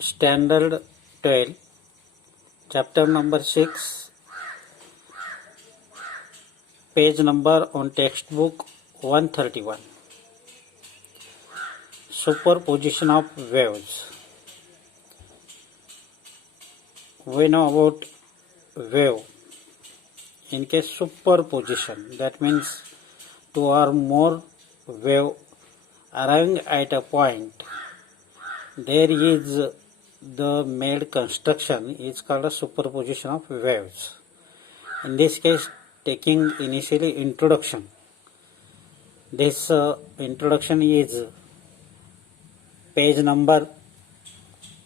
Standard 12, chapter number 6, page number on textbook 131. Superposition of waves. We know about wave. In case superposition, that means two or more wave arriving at a point, there is the made construction is called a superposition of waves. In this case, taking initially introduction, this introduction is page number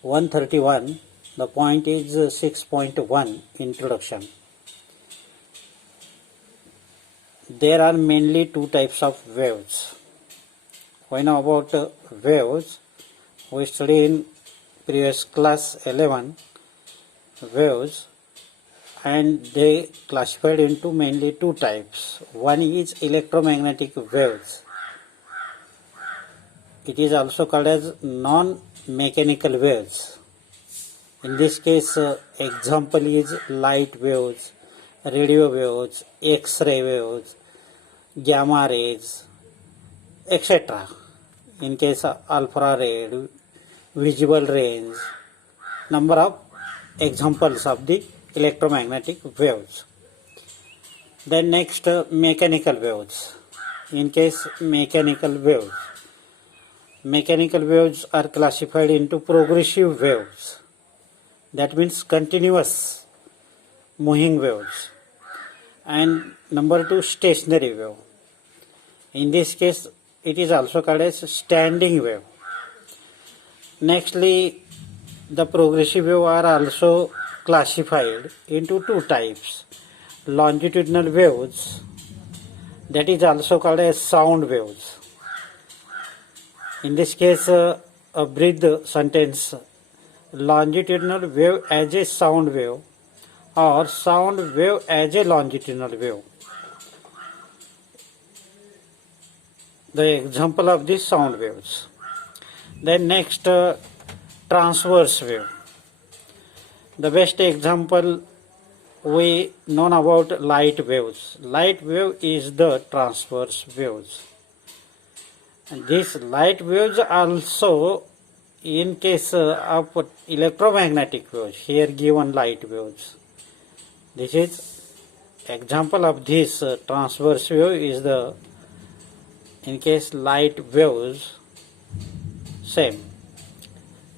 131. The point is 6.1 introduction. There are mainly two types of waves. We know about waves. We studied in previous class 11 waves, and they classified into mainly two types. One is electromagnetic waves. It is also called as non-mechanical waves. In this case, example is light waves, radio waves, X-ray waves, gamma rays, etc. In case of alpha ray, visible range, number of examples of the electromagnetic waves. Then next, mechanical waves. In case mechanical waves are classified into progressive waves. That means continuous moving waves. And number two, stationary wave. In this case, it is also called as standing wave. Nextly, the progressive wave are also classified into two types. Longitudinal waves, that is also called as sound waves. In this case, a brief sentence, longitudinal wave as a sound wave or sound wave as a longitudinal wave. The example of these sound waves. Then next, transverse wave. The best example we know about light waves. Light wave is the transverse waves. And these light waves also, in case of electromagnetic waves, here given light waves. This is example of this transverse wave is the, in case light waves, same.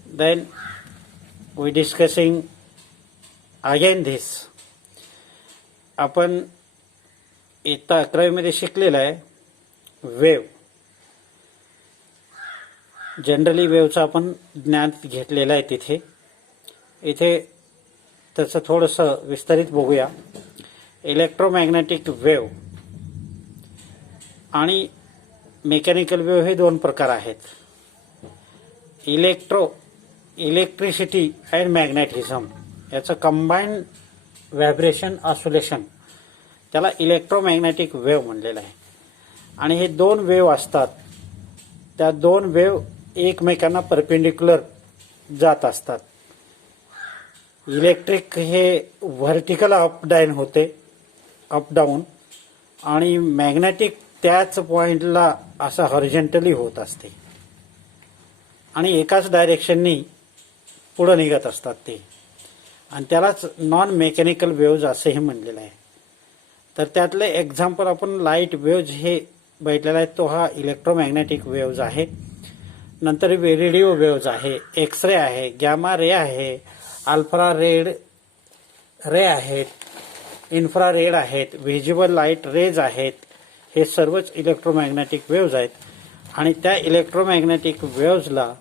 Then we discussing again this. आपण इयत्ता 11वी मध्ये शिकलेला आहे wave. Generally वेवचं आपण ज्ञान घेतलेलं आहे तिथे. इथे त्याचं थोडंसं विस्तारित बघूया. इलेक्ट्रोमॅग्नेटिक वेव आणि मेकॅनिकल वेव हे दोन प्रकार आहेत. इलेक्ट्रिसिटी अँड मॅग्नेटिझम याचं कंबाईंड व्हायब्रेशन ऑसिलेशन, त्याला इलेक्ट्रोमॅग्नेटिक वेव म्हणलेलं आहे. आणि हे दोन वेव असतात. त्या दोन वेव एकमेकांना परपेंडिक्युलर जात असतात. इलेक्ट्रिक हे व्हर्टिकल अप डाऊन होते, अप डाऊन, आणि मॅग्नेटिक त्याच पॉइंटला असं हॉरिझॉन्टली होत असते आणि एकाच डायरेक्शननी पुढे निघत असतात ते. आणि त्यालाच नॉन मेकॅनिकल वेव्ज असेही म्हणलेलं आहे. तर त्यातले एक्झाम्पल आपण लाईट वेव्ज हे बघितलेला आहे, तो हा इलेक्ट्रोमॅग्नेटिक वेव्ज आहे. नंतर रेडिओ वेव्ज आहे, एक्स रे आहे, गॅमा रे आहे, अल्फा रे आहेत, इन्फ्रारेड आहेत, व्हिजिबल लाईट रेज आहेत. हे सर्वच इलेक्ट्रोमॅग्नेटिक वेव्ज आहेत. आणि त्या इलेक्ट्रोमॅग्नेटिक वेव्जला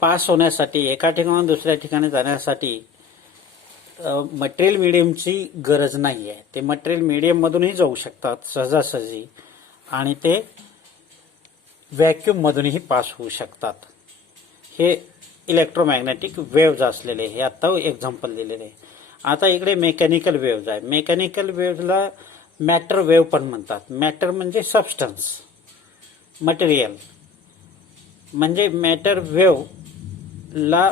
पास होण्यासाठी, एका ठिकाणाहून दुसऱ्या ठिकाणी जाण्यासाठी मटेरियल मीडियमची गरज नाही आहे. ते मटेरियल मीडियममधूनही जाऊ शकतात सहजासहजी, आणि ते व्हॅक्यूममधूनही पास होऊ शकतात. हे इलेक्ट्रोमॅग्नेटिक वेव्ज असलेले हे आता एक्झाम्पल दिलेले आहे. आता इकडे मेकॅनिकल वेव्ज आहे. मेकॅनिकल वेव्जला मॅटर वेव्ह पण म्हणतात. मॅटर म्हणजे सबस्टन्स, मटेरियल. म्हणजे मॅटर वेव्ह ला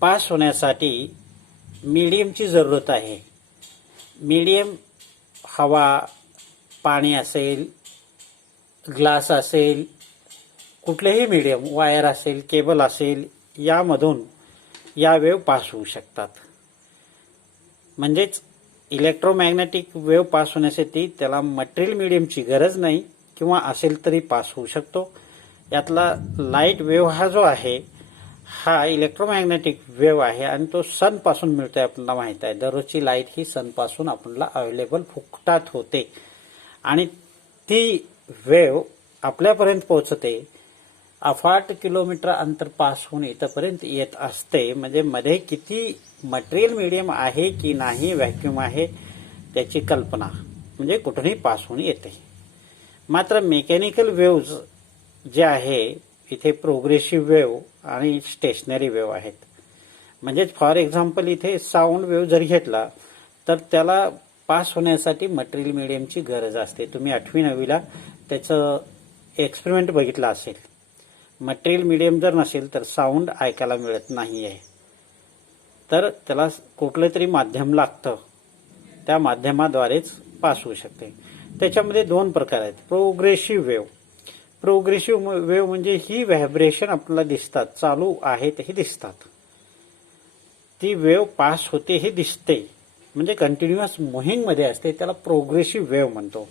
पास होण्यासाठी मीडियमची जरूरत आहे. मीडियम हवा, पाणी असेल, ग्लास असेल, कुठलेही मीडियम, वायर असेल, केबल असेल, यामधून या वेव्ह पास होऊ शकतात. म्हणजेच इलेक्ट्रोमॅग्नेटिक वेव्ह पास होण्यासाठी त्याला मटेरियल मीडियमची गरज नाही, किंवा असेल तरी पास होऊ शकतो. यातला लाईट वेव्ह हा जो आहे हा इलेक्ट्रोमॅग्नेटिक वेव्ह आहे आणि तो सनपासून मिळतोय. आपल्याला माहित आहे दररोजची लाईट ही सनपासून आपल्याला अवेलेबल फुकटात होते आणि ती वेव्ह आपल्यापर्यंत पोहोचते. अफाट किलोमीटर अंतर पास होऊन इथपर्यंत येत असते. म्हणजे मध्ये किती मटेरियल मीडियम आहे की नाही, व्हॅक्यूम आहे, त्याची कल्पना म्हणजे कुठूनही पास होऊन येते. मात्र मेकॅनिकल वेव्ज जे आहे इथे प्रोग्रेसिव्ह वेव्ह आणि स्टेशनरी वेव्ह आहेत. म्हणजेच फॉर एक्झाम्पल इथे साऊंड वेव्ह जर घेतला तर त्याला पास होण्यासाठी मटेरियल मीडियमची गरज असते. तुम्ही 8वी 9वीला त्याचं एक्सपेरिमेंट बघितला असेल. मटेरियल मीडियम जर नसेल तर साऊंड ऐकायला मिळत नाही आहे. तर त्याला कुठलं तरी माध्यम लागतं, त्या माध्यमाद्वारेच पास होऊ शकते. त्याच्यामध्ये 2 प्रकार आहेत. Progressive wave. प्रोग्रेसिव्ह वेव्ह म्हणजे ही व्हायब्रेशन आपल्याला दिसतात, चालू आहेत हे दिसतात, ती वेव्ह पास होते हे दिसते, म्हणजे कंटिन्युअस मुव्हिंगमध्ये असते, त्याला प्रोग्रेसिव्ह वेव्ह म्हणतो.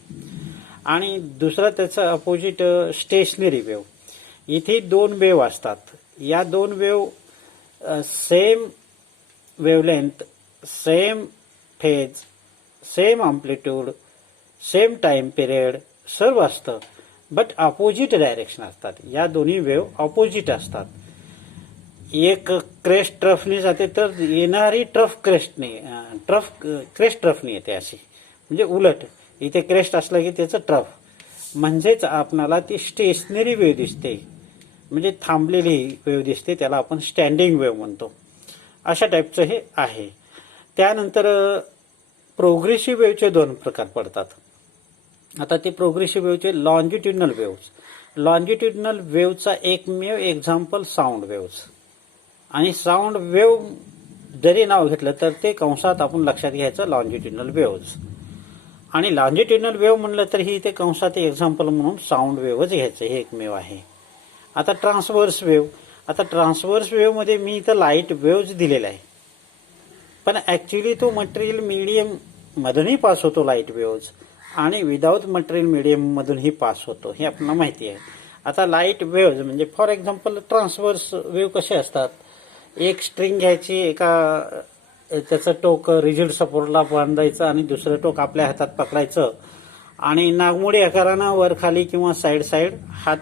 आणि दुसरा त्याचा अपोजिट स्टेशनरी वेव्ह. इथे 2 वेव्ह असतात. या 2 wave same wavelength, same phase, same amplitude, same time period सर्व असतं, बट अपोजिट डायरेक्शन असतात. या दोन्ही वेव्ह अपोजिट असतात. एक क्रेस्ट ट्रफने जाते तर येणारी ट्रफ क्रेस्टने क्रेस्ट ट्रफने येते अशी, म्हणजे उलट. इथे क्रेस्ट असलं की त्याचं ट्रफ, म्हणजेच आपणाला ती स्टेशनरी वेव्ह दिसते, म्हणजे थांबलेली वेव्ह दिसते, त्याला आपण स्टँडिंग वेव्ह म्हणतो. अशा टाईपचं हे आहे. त्यानंतर प्रोग्रेसिव्ह वेव्हचे 2 प्रकार पडतात. आता ते प्रोग्रेसिव्ह वेव्हचे लॉन्जिट्युडनल वेव्हज. लॉन्जिट्युडनल वेव्हचा एकमेव एक्झाम्पल साऊंड वेव्हज. आणि साऊंड वेव्ह जरी नाव घेतलं तर ते कंसात आपण लक्षात घ्यायचं लॉन्जिट्युडनल वेव्हज. आणि लॉन्जिट्युडनल वेव्ह म्हणलं तर ही ते कंसात एक्झाम्पल म्हणून साऊंड वेव्हच घ्यायचं, हे एकमेव आहे. आता ट्रान्सव्हर्स वेव्ह. आता ट्रान्सव्हर्स वेव्हमध्ये मी इथं लाईट वेव्हज दिलेला आहे, पण ऍक्च्युली तो मटेरियल मीडियम मधूनही पास होतो लाईट वेव्हज, आणि विदाऊट मटेरियल मीडियम मधूनही पास होतो, हे आपल्याला माहिती आहे. आता लाईट वेव्हज म्हणजे फॉर एक्झाम्पल ट्रान्सव्हर्स वेव्ह कसे असतात. एक स्ट्रिंग घ्यायची, एका त्याचं टोक रिजिड सपोर्टला बांधायचं आणि दुसरं टोक आपल्या हातात पकडायचं आणि नागमोडी आकारानं वर खाली किंवा साईड हात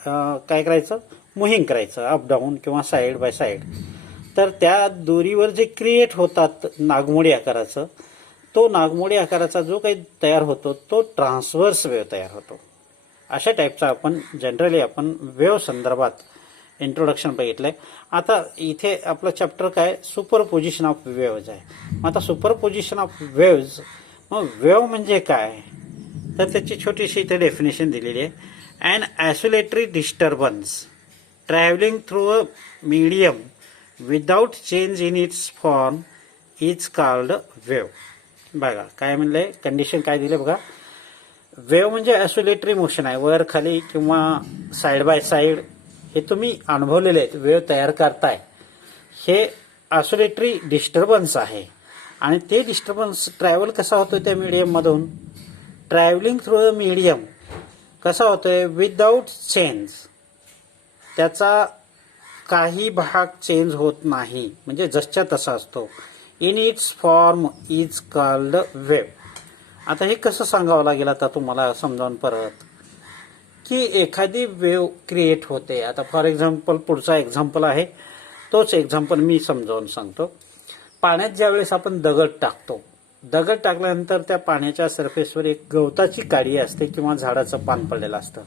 काय करायचं, मुव्हिंग करायचं, अप डाऊन किंवा साईड बाय साईड. तर त्या दोरीवर जे क्रिएट होतात नागमोडी आकाराचं, तो नागमोडी आकाराचा जो काही तयार होतो तो ट्रान्सव्हर्स वेव्ह तयार होतो. अशा टाईपचा आपण जनरली आपण वेव्ह संदर्भात इंट्रोडक्शन बघितलंय. आता इथे आपलं चॅप्टर काय, सुपरपोजिशन ऑफ वेव्हज आहे. आता सुपरपोजिशन ऑफ वेव्हज, मग वेव्ह म्हणजे काय, तर त्याची छोटीशी इथे डेफिनेशन दिलेली आहे. An oscillatory disturbance travelling through a medium without change in its form is called wave. बघा काय म्हणलंय, कंडिशन काय दिले बघा. वेव्ह म्हणजे ऑसिलेटरी मोशन आहे, वर खाली किंवा साईड बाय साईड, हे तुम्ही अनुभवलेले आहेत. वेव्ह तयार करताय, हे ऑसिलेटरी डिस्टर्बन्स आहे. आणि ते डिस्टर्बन्स ट्रॅव्हल कसा होतोय त्या मीडियम मधून, ट्रॅव्हलिंग थ्रू अ मीडियम कसा होतोय, विदाउट चेंज, त्याचा काही भाग चेंज होत नाही, म्हणजे जसच्या तसा असतो. In its form is called wave. आता हे कसं सांगावं लागेल आता तुम्हाला समजावून परत, की एखादी वेव्ह क्रिएट होते. आता फॉर एक्झाम्पल पुढचा एक्झाम्पल आहे, तोच एक्झाम्पल मी समजावून सांगतो. पाण्यात ज्यावेळेस आपण दगड टाकतो, दगड टाकल्यानंतर त्या पाण्याच्या सरफेसवर एक गवताची काडी असते किंवा झाडाचं पान पडलेलं असतं.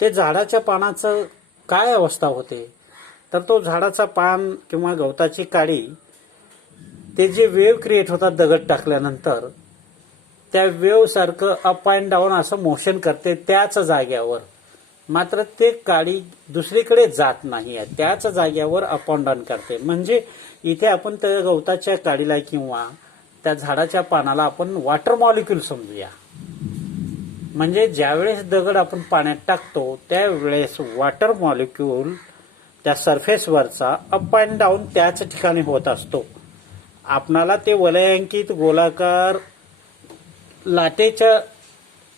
ते झाडाच्या पानाचं काय अवस्था होते, तर तो झाडाचा पान किंवा गवताची काडी, ते जे वेव्ह क्रिएट होतात दगड टाकल्यानंतर, त्या वेव्ह सारखं अप अँड डाऊन असं मोशन करते त्याच जाग्यावर. मात्र ते काडी दुसरीकडे जात नाही आहे, त्याच जाग्यावर अप अँड डाऊन करते. म्हणजे इथे आपण त्या गवताच्या काडीला किंवा त्या झाडाच्या पानाला आपण वॉटर मॉलिक्यूल समजूया. म्हणजे ज्यावेळेस दगड आपण पाण्यात टाकतो त्यावेळेस वॉटर मॉलिक्यूल त्या सरफेसवरचा अप अँड डाऊन त्याच ठिकाणी होत असतो. आपणाला ते वलयांकित गोलाकार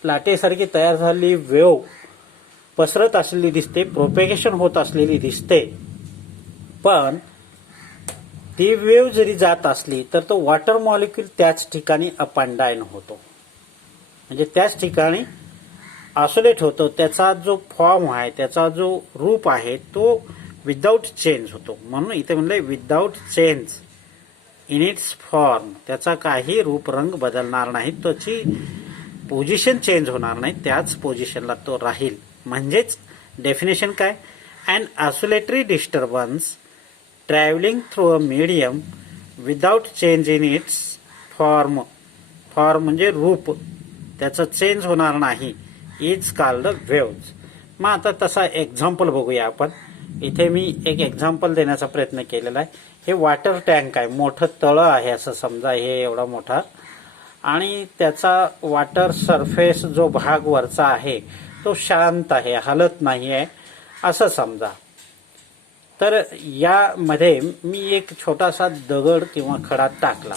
लाटेसारखी तयार झालेली वेव्ह पसरत असलेली दिसते, प्रोपेगेशन होत असलेली दिसते. पण ती वेव्ह जरी जात असली तर तो वॉटर मॉलिक्यूल त्याच ठिकाणी अप अँड डाऊन होतो. म्हणजे त्याच ठिकाणी आयसोलेट होतो. त्याचा जो फॉर्म आहे, त्याचा जो रूप आहे तो विदाऊट चेंज होतो. म्हणून इथे म्हणले without change in its form. त्याचा काही रूप रंग बदलणार नाही, त्याची पोझिशन चेंज होणार नाही, त्याच पोझिशनला तो राहील. म्हणजेच डेफिनेशन काय, an oscillatory disturbance travelling through a medium without change in its form. Form म्हणजे रूप, त्याचं चेंज होणार नाही, इज कॉल्ड वेव्ज. मग आता तसा एक्झाम्पल बघूया आपण. इथे मी एक एक्झाम्पल देण्याचा प्रयत्न केलेला आहे. हे वॉटर टँक आहे, मोठं तळं आहे असं समजा, हे एवढा मोठा, आणि त्याचा वॉटर सरफेस जो भाग वरचा आहे तो शांत आहे, हलत नाही आहे असं समजा. तर यामध्ये मी एक छोटासा दगड किंवा खडा टाकला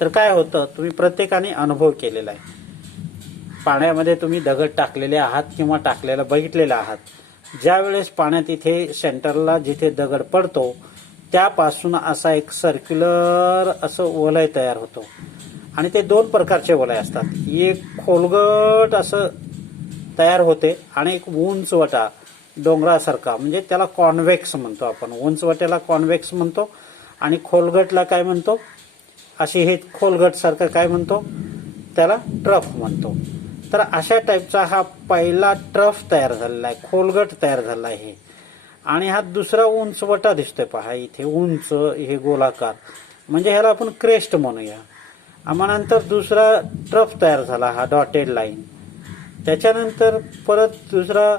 तर काय होतं, तुम्ही प्रत्येकाने अनुभव केलेला आहे. पाण्यामध्ये तुम्ही दगड टाकलेले आहात किंवा टाकलेला बघितलेला आहात. ज्या वेळेस पाण्यात इथे सेंटरला जिथे दगड पडतो त्यापासून असा एक सर्क्युलर असं वलय तयार होतो. आणि ते दोन प्रकारचे वलय असतात. एक खोलगट असं तयार होते आणि एक उंचवटा डोंगरासारखा, म्हणजे त्याला कॉन्व्हेक्स म्हणतो आपण. उंचवट्याला कॉन्व्हेक्स म्हणतो आणि खोलगटला काय म्हणतो, अशी हे खोलगट सारखं काय म्हणतो, त्याला ट्रफ म्हणतो. तर अशा टाईपचा हा पहिला ट्रफ तयार झालेला आहे, खोलगट तयार झाला आहे. आणि हा दुसरा उंचवटा दिसतोय पहा इथे, उंच हे गोलाकार, म्हणजे ह्याला आपण क्रेस्ट म्हणूया. मग नंतर दुसरा ट्रफ तयार झाला, हा डॉटेड लाईन. त्याच्यानंतर परत दुसरा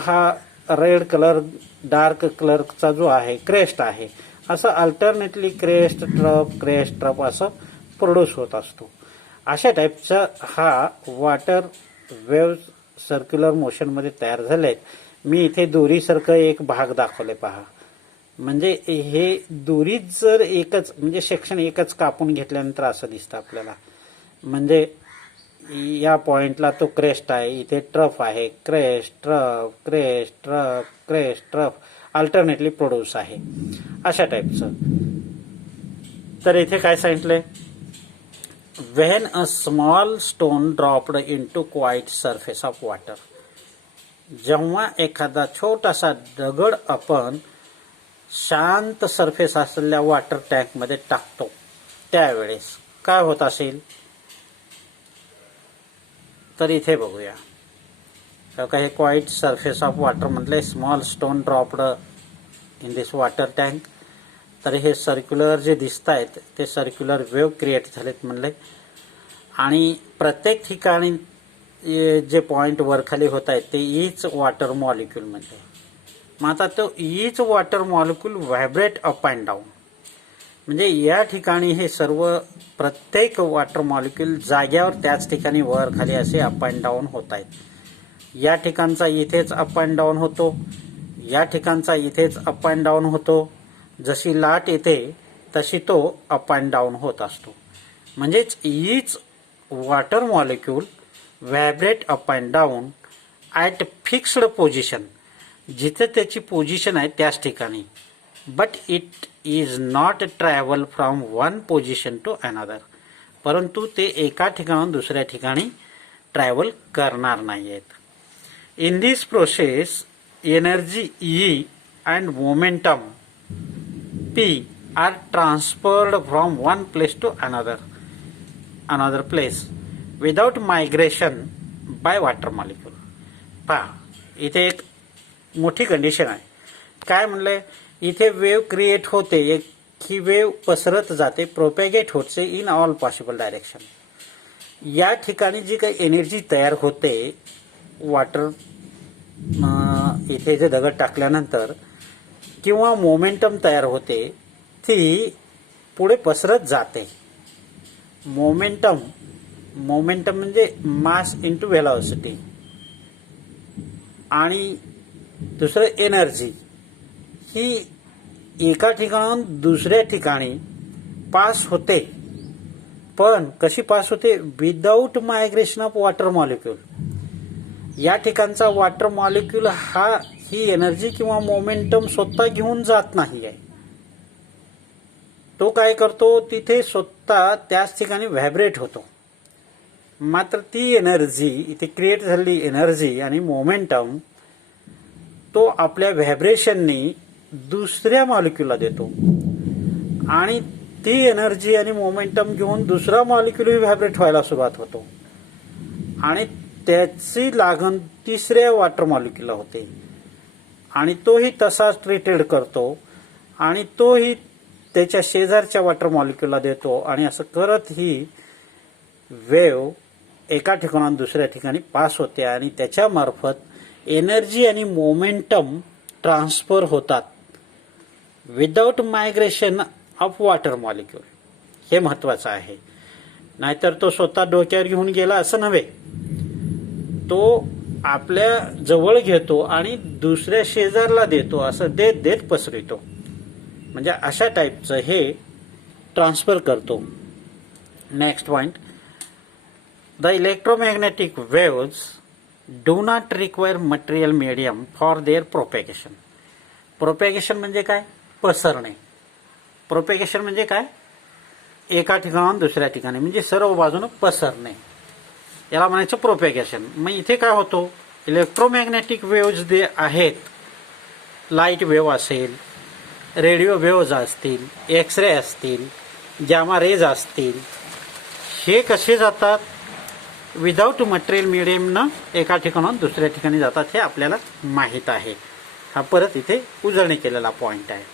हा रेड कलर डार्क कलरचा जो आहे क्रेस्ट आहे. असं अल्टरनेटली क्रेस्ट ट्रफ असं प्रोड्यूस होत असतो. अशा टाईपचा हा वॉटर वेव्ह सर्क्युलर मोशनमध्ये तयार झाले आहेत. मी इथे दोरीसारखं एक भाग दाखवले पहा. म्हणजे हे दोरीच जर एकच, म्हणजे सेक्शन एकच कापून घेतल्यानंतर असं दिसतं आपल्याला. म्हणजे या पॉइंटला तो क्रेस्ट आहे, इथे ट्रफ आहे, crest trough crest trough crest trough alternately produce आहे अशा टाईपचं. तर इथे काय सांगितलंय, when a small stone dropped into quiet surface of water. जेव्हा एखादा छोटासा दगड आपण शांत सरफेस असलेल्या वॉटर टँक मध्ये टाकतो त्यावेळेस काय होत असेल, तर इथे बघूया. हे क्वाईट सरफेस ऑफ वॉटर म्हटलंय, small stone dropped in this water tank. तर हे सर्क्युलर जे दिसत आहेत ते सर्क्युलर वेव्ह क्रिएट झालेत म्हणले. आणि प्रत्येक ठिकाणी जे पॉइंट वरखाली होत आहेत ते ईच वॉटर मॉलिक्यूल म्हणते. मग आता तो each water molecule vibrate up and down. म्हणजे या ठिकाणी हे सर्व प्रत्येक वॉटर मॉलिक्यूल जाग्यावर त्याच ठिकाणी वर खाली असे अप अँड डाऊन होत आहेत. या ठिकाणचा इथेच अप अँड डाऊन होतो, या ठिकाणचा इथेच अप अँड डाऊन होतो. जशी लाट येते तशी तो अप अँड डाऊन होत असतो. म्हणजेच each water molecule vibrate up and down at fixed position. जिथे त्याची पोझिशन आहे त्याच ठिकाणी. But it is not travel from one position to another. परंतु ते एका ठिकाणाहून दुसऱ्या ठिकाणी ट्रॅव्हल करणार नाही आहेत. In this process energy E and momentum P are transferred from one place to another place without migration by water molecule. पहा इथे एक मोठी कंडिशन आहे. काय म्हणलंय, इथे वेव्ह क्रिएट होते, एक ही वेव्ह पसरत जाते, प्रोपॅगेट होते इन ऑल पॉसिबल डायरेक्शन. या ठिकाणी जी काही एनर्जी तयार होते वॉटर इथे जे दगड टाकल्यानंतर किंवा मोमेंटम तयार होते ती पुढे पसरत जाते. मोमेंटम म्हणजे मास इंटू व्हेलॉसिटी. आणि दुसरं एनर्जी ही एका ठिकाणाहून दुसऱ्या ठिकाणी पास होते. पण कशी पास होते? Without migration of water molecule. या ठिकाणचा वॉटर मॉलिक्यूल ही एनर्जी किंवा मोमेंटम स्वतः घेऊन जात नाही आहे. तो काय करतो? तिथे स्वतः त्याच ठिकाणी व्हायब्रेट होतो. मात्र ती एनर्जी, इथे क्रिएट झालेली एनर्जी आणि मोमेंटम तो आपल्या व्हायब्रेशननी दुसऱ्या मॉलिक्यूलला देतो आणि ती एनर्जी आणि मोमेंटम घेऊन दुसरा मॉलिक्यूलही व्हायब्रेट व्हायला सुरुवात होतो आणि त्याची लागण तिसऱ्या वॉटर मॉलिक्यूलला होते आणि तोही तसाच ट्रीटेड करतो आणि तोही त्याच्या शेजारच्या वॉटर मॉलिक्यूलला देतो आणि असं करत ही वेव्ह एका ठिकाणाहून दुसऱ्या ठिकाणी पास होते आणि त्याच्या मार्फत एनर्जी आणि मोमेंटम ट्रान्सफर होतात without migration of water molecule. हे महत्वाचं आहे. नाहीतर तो स्वतः डोक्यावर घेऊन गेला असं नव्हे. तो आपल्या जवळ घेतो आणि दुसऱ्या शेजारला देतो, असं देत देत पसरवितो. म्हणजे अशा टाईपचं हे ट्रान्सफर करतो. Next point, the electromagnetic waves do not require material medium for their propagation. Propagation म्हणजे काय? पसरणे. प्रोपेगेशन म्हणजे काय? एका ठिकाणाहून दुसऱ्या ठिकाणी, म्हणजे सर्व बाजूने पसरणे, याला म्हणायचं प्रोपेगेशन. मग इथे काय होतो? इलेक्ट्रोमॅग्नेटिक वेव्ज जे आहेत, लाईट वेव्ह असेल, रेडिओ वेव्ज असतील, एक्सरे असतील, गॅमा रेज असतील, हे कसे जातात? विदाउट मटेरियल मीडियमनं एका ठिकाणाहून दुसऱ्या ठिकाणी जातात, हे आपल्याला माहीत आहे. हा परत इथे उजळणी केलेला पॉइंट आहे.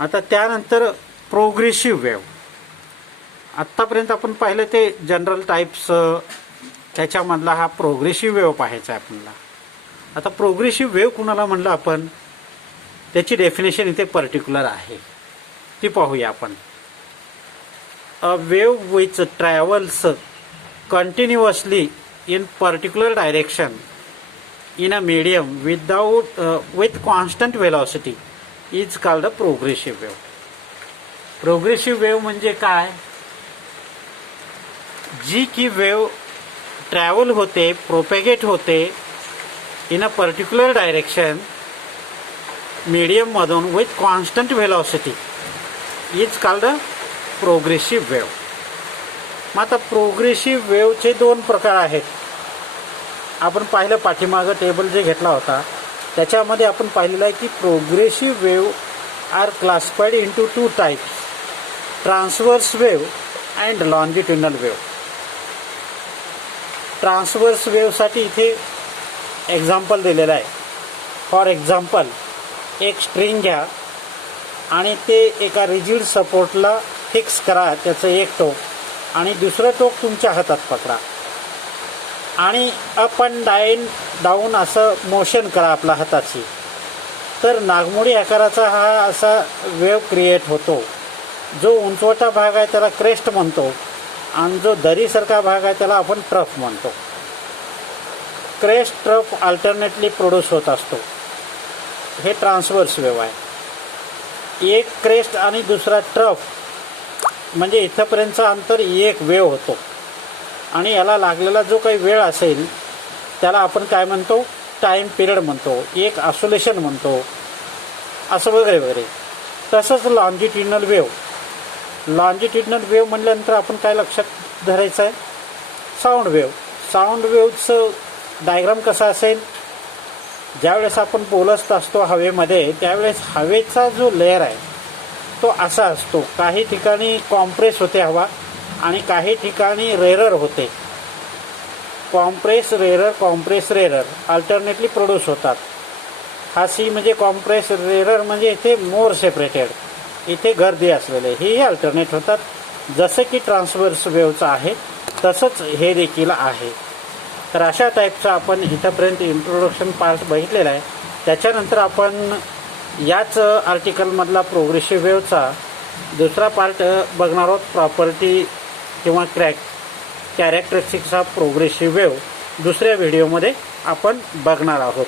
आता त्यानंतर प्रोग्रेसिव्ह वेव्ह. आत्तापर्यंत आपण पाहिलं ते जनरल टाईप्स, त्याच्यामधला हा प्रोग्रेसिव्ह वेव्ह पाहायचा आहे आपल्याला. आता प्रोग्रेसिव्ह वेव्ह कुणाला म्हणलं आपण? त्याची डेफिनेशन इथे पर्टिक्युलर आहे, ती पाहूया आपण. A wave which travels continuously in particular direction in a medium with constant velocity is called a progressive wave. Progressive wave म्हणजे काय? जी की वेव्ह ट्रॅव्हल होते, प्रोपेगेट होते in a particular direction medium मधून with constant velocity is called a progressive wave. मग आता progressive वेव्हचे दोन प्रकार आहेत. आपण पाहिलं पाठीमागं टेबल जे घेतला होता त्याच्यामध्ये आपण पाहिलेलं आहे की progressive wave are classified into two types, transverse wave and longitudinal wave. Transverse वेव्हसाठी इथे एक्झाम्पल दिलेलं आहे. फॉर एक्झाम्पल, एक स्ट्रिंग घ्या आणि ते एका रिजिड सपोर्टला फिक्स करा, त्याचं एक टोक, आणि दुसरं टोक तुमच्या हातात पकडा आणि अप अँड डाऊन असं मोशन करा आपल्या हाताची. तर नागमोडी आकाराचा हा असा वेव्ह क्रिएट होतो. जो उंचवटा भाग आहे त्याला क्रेस्ट म्हणतो आणि जो दरीसारखा भाग आहे त्याला आपण ट्रफ म्हणतो. क्रेस्ट ट्रफ अल्टरनेटली प्रोड्यूस होत असतो. हे ट्रान्सवर्स वेव्ह आहे. एक क्रेस्ट आणि दुसरा ट्रफ म्हणजे इथंपर्यंतचं अंतर एक वेव्ह होतो आणि याला लागलेला जो काही वेळ असेल त्याला आपण काय म्हणतो? टाईम पिरियड म्हणतो, एक आसोलेशन म्हणतो, असं वगैरे वगैरे. तसंच लॉन्जिट्युडनल वेव्ह. लॉन्जिट्युडनल वेव्ह म्हटल्यानंतर आपण काय लक्षात धरायचं आहे? Sound wave. साऊंड वेव्हचं डायग्राम कसा असेल? ज्यावेळेस आपण बोलत असतो हवेमध्ये त्यावेळेस हवेचा जो लेअर आहे तो असा असतो. काही ठिकाणी कॉम्प्रेस होते हवा आणि काही ठिकाणी रेरर होते. कॉम्प्रेस रेरर अल्टरनेटली प्रोड्यूस होतात. हा सी म्हणजे कॉम्प्रेस, रेरर म्हणजे इथे मोर सेपरेटेड, इथे गर्दी असलेले, हे अल्टरनेट होतात. जसं की ट्रान्सवर्स वेव्हचं आहे तसंच हे देखील आहे. तर अशा टाईपचा आपण इथंपर्यंत इंट्रोडक्शन पार्ट बघितलेला आहे. त्याच्यानंतर आपण याच आर्टिकलमधला प्रोग्रेसिव्ह वेव्हचा दुसरा पार्ट बघणार आहोत. प्रॉपर्टी किंवा कॅरेक्टरिस्टिक्स ऑफ प्रोग्रेसिव्ह वेव्ह दुसऱ्या व्हिडिओमध्ये आपण बघणार आहोत.